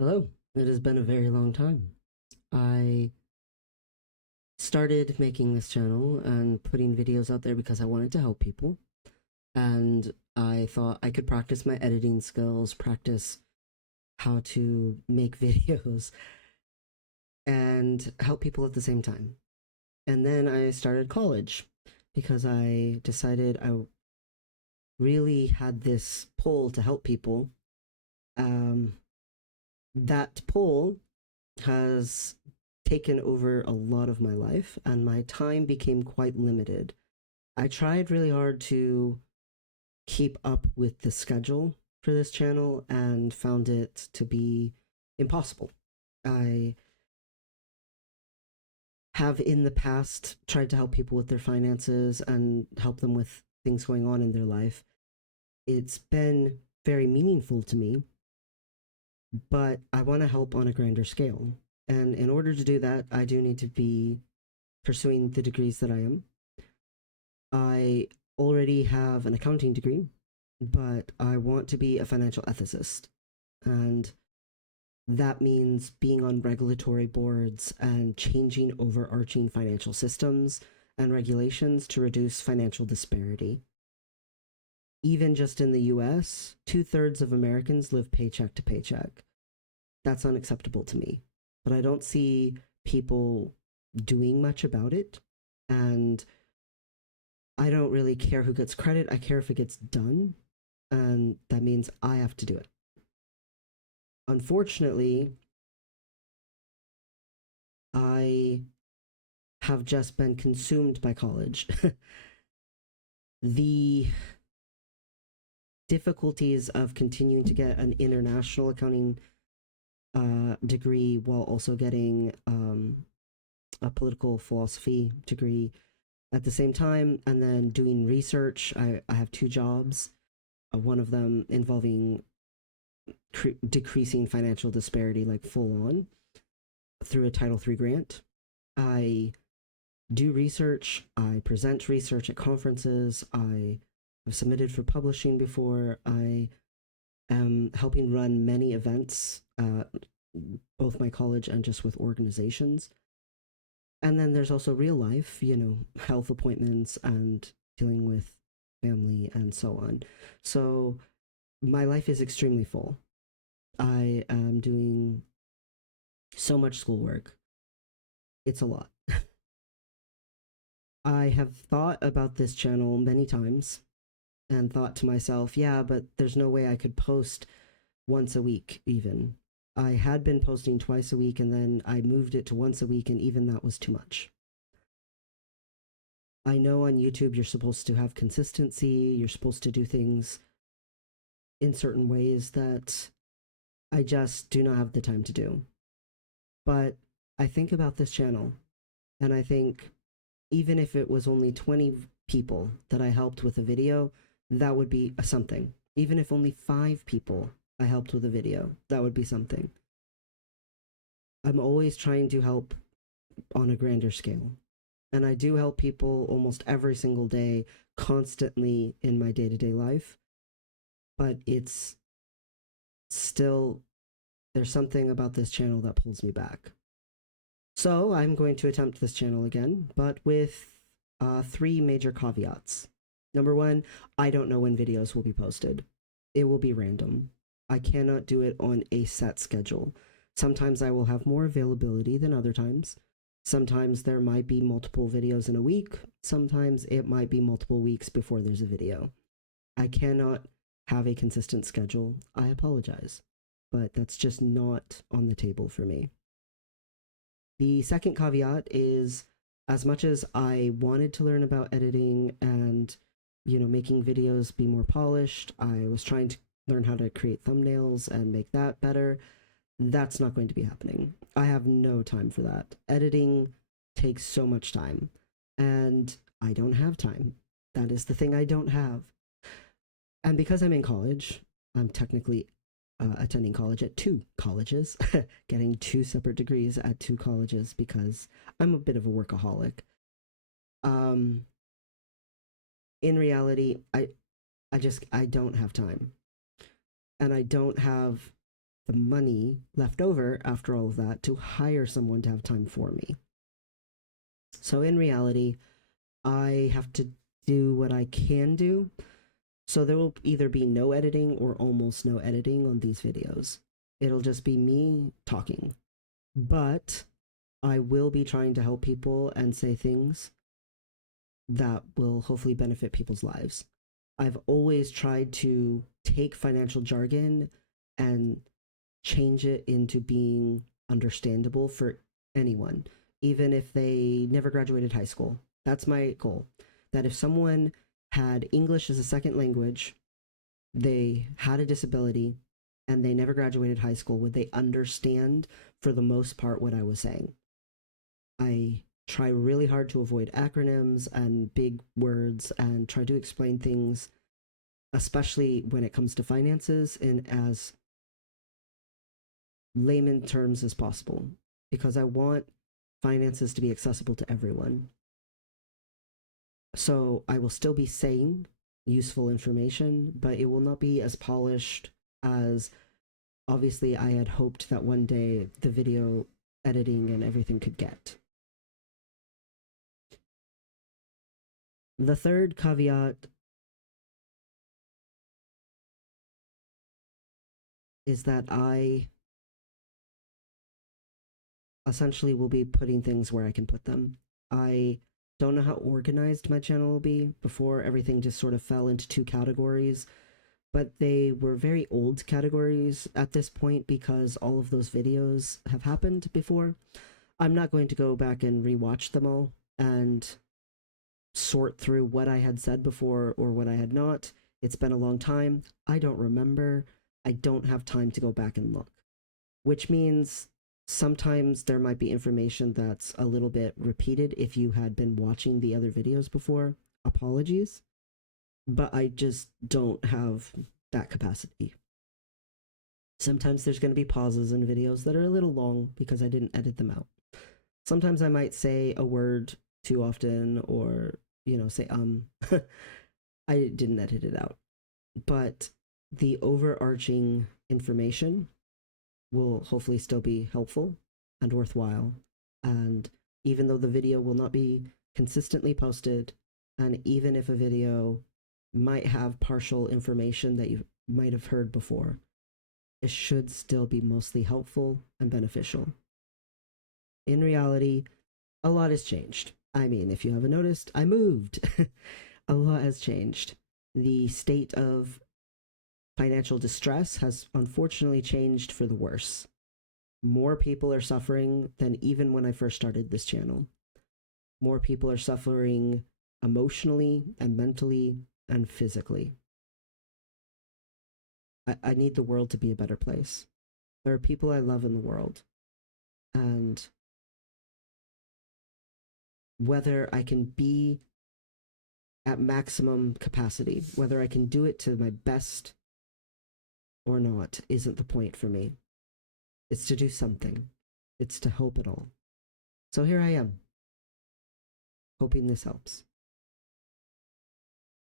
Hello. It has been a very long time. I started making this channel and putting videos out there because I wanted to help people. And I thought I could practice my editing skills, practice how to make videos, and help people at the same time. And then I started college because I decided I really had this pull to help people. Um, that pull has taken over a lot of my life, and my time became quite limited. I tried really hard to keep up with the schedule for this channel and found it to be impossible. I have in the past tried to help people with their finances and help them with things going on in their life. It's been very meaningful to me, but I want to help on a grander scale. And in order to do that, I do need to be pursuing the degrees that I am. I already have an accounting degree, but I want to be a financial ethicist. And that means being on regulatory boards and changing overarching financial systems and regulations to reduce financial disparity. Even just in the US, 2/3 of Americans live paycheck to paycheck. That's unacceptable to me. But I don't see people doing much about it. And I don't really care who gets credit. I care if it gets done. And that means I have to do it. Unfortunately, I have just been consumed by college. The difficulties of continuing to get an international accounting degree while also getting a political philosophy degree at the same time, and then doing research. I have two jobs, one of them involving decreasing financial disparity, like full on, through a Title III grant. I do research, I present research at conferences, I have submitted for publishing before, I am helping run many events, both my college and just with organizations. And then there's also real life, health appointments and dealing with family and so on. So my life is extremely full. I am doing so much schoolwork. It's a lot. I have thought about this channel many times and thought to myself, yeah, but there's no way I could post once a week, even. I had been posting twice a week, and then I moved it to once a week, and even that was too much. I know on YouTube you're supposed to have consistency, you're supposed to do things in certain ways that I just do not have the time to do. But I think about this channel, and I think even if it was only 20 people that I helped with a video, that would be something. Even if only 5 people I helped with a video, that would be something. I'm always trying to help on a grander scale. And I do help people almost every single day, constantly in my day to day life. But it's still, there's something about this channel that pulls me back. So I'm going to attempt this channel again, but with 3 major caveats. Number one, I don't know when videos will be posted. It will be random. I cannot do it on a set schedule. Sometimes I will have more availability than other times. Sometimes there might be multiple videos in a week. Sometimes it might be multiple weeks before there's a video. I cannot have a consistent schedule. I apologize, but that's just not on the table for me. The second caveat is, as much as I wanted to learn about editing and, making videos be more polished, I was trying to learn how to create thumbnails and make that better. That's not going to be happening. I have no time for that. Editing takes so much time, and I don't have time. That is the thing I don't have. And because I'm in college, I'm technically attending college at 2 colleges, getting 2 separate degrees at 2 colleges because I'm a bit of a workaholic. Um, in reality, I don't have time, and I don't have the money left over after all of that to hire someone to have time for me. So in reality, I have to do what I can do. So there will either be no editing or almost no editing on these videos. It'll just be me talking. But I will be trying to help people and say things that will hopefully benefit people's lives. I've always tried to take financial jargon and change it into being understandable for anyone, even if they never graduated high school. That's my goal. That if someone had English as a second language, they had a disability, and they never graduated high school, would they understand for the most part what I was saying? I try really hard to avoid acronyms and big words and try to explain things, especially when it comes to finances, in as layman terms as possible, because I want finances to be accessible to everyone. So I will still be saying useful information, but it will not be as polished as obviously I had hoped that one day the video editing and everything could get. The third caveat is that I essentially will be putting things where I can put them. I don't know how organized my channel will be. Before, everything just sort of fell into two categories, but they were very old categories at this point because all of those videos have happened before. I'm not going to go back and rewatch them all and sort through what I had said before or what I had not. It's been a long time. I don't remember. I don't have time to go back and look, which means sometimes there might be information that's a little bit repeated if you had been watching the other videos before. Apologies, but I just don't have that capacity. Sometimes there's going to be pauses in videos that are a little long because I didn't edit them out. Sometimes I might say a word too often or, say I didn't edit it out. But the overarching information will hopefully still be helpful and worthwhile. And even though the video will not be consistently posted, and even if a video might have partial information that you might have heard before, it should still be mostly helpful and beneficial. In reality, a lot has changed. I mean, if you haven't noticed, I moved. A lot has changed. The state of financial distress has unfortunately changed for the worse. More people are suffering than even when I first started this channel. More people are suffering emotionally and mentally and physically. I need the world to be a better place. There are people I love in the world. And whether I can be at maximum capacity, whether I can do it to my best or not, isn't the point for me. It's to do something. It's to help it all. So here I am, hoping this helps.